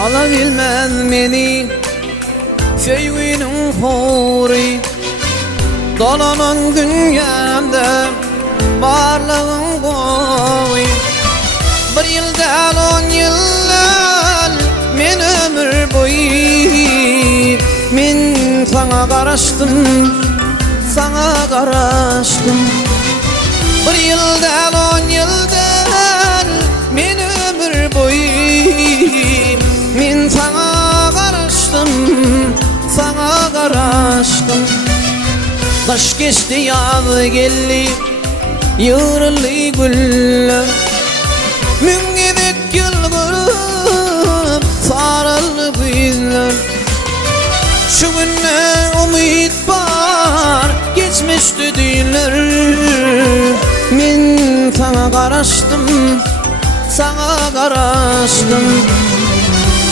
alabilmez meni sevginin huri. Dolanan dünyamda varlığın koy. Bir yıldan 10 yıllar men ömür boyu men sana karıştım, sana karıştım. Bir yıldan 10 yıldan men ömür boyu men sana karıştım, sana karıştım. Kış geçti yaz geldi yığırlı güller, mün gibi gülgürüm sarıldı bizler. Şu günne umut var geçmişti değiller. Men sana karıştım, sana karıştım.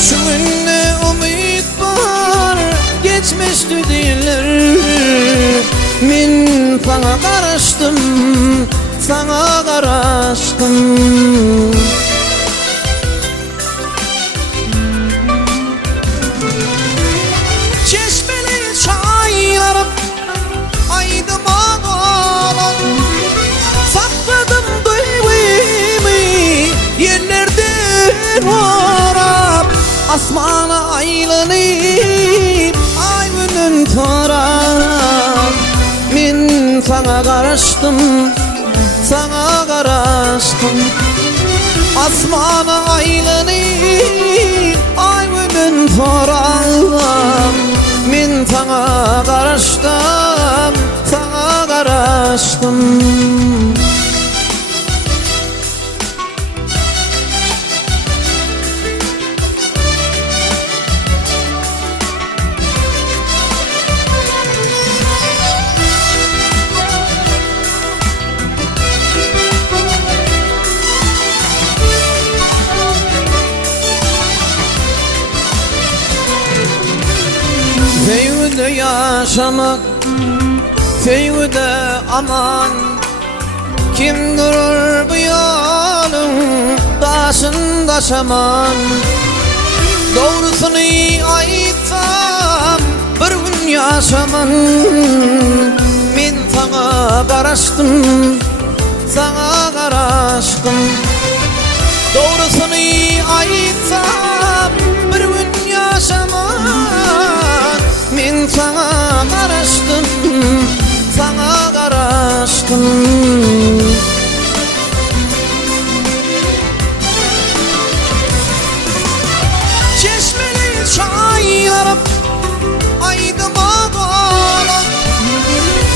Şu günne umut var geçmişti değiller. Men sana karıştım, sana karıştım. Çeşmeli çaylarım aydıma kalan, sakladım duygumu yerlerden varap. Asmana aylanıp ay günün tarap. Men sana karıştım, sana karıştım. Asmana aylanıp ay günün tarap. Men sana karıştım, sana karıştım. Sevgide yaşamak, sevgide aman. Kim durur bu yolun taşında şaman? Doğrusunu aytsam bir gün yaşaman. Men sana karıştım, sana karıştım. Doğrusunu aytsam bir gün yaşaman. Men sana karıştım, sana karıştım. Çeşmeli çaylarım aydıma kalan,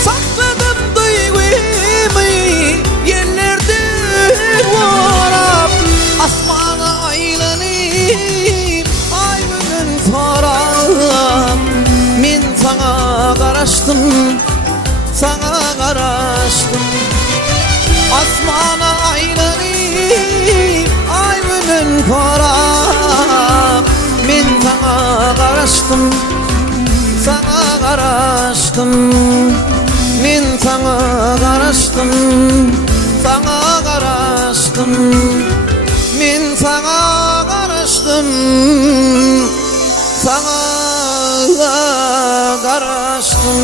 sakladım duygumu yerlerde varap. Asmana aylanıp ay günün tarap. Men sana karıştım, sana karıştım. Asmana aylanıp ay günün tarap. Men sana karıştım, sana karıştım. Men sana karıştım, sana karıştım. Men sana karıştım, sana karıştım.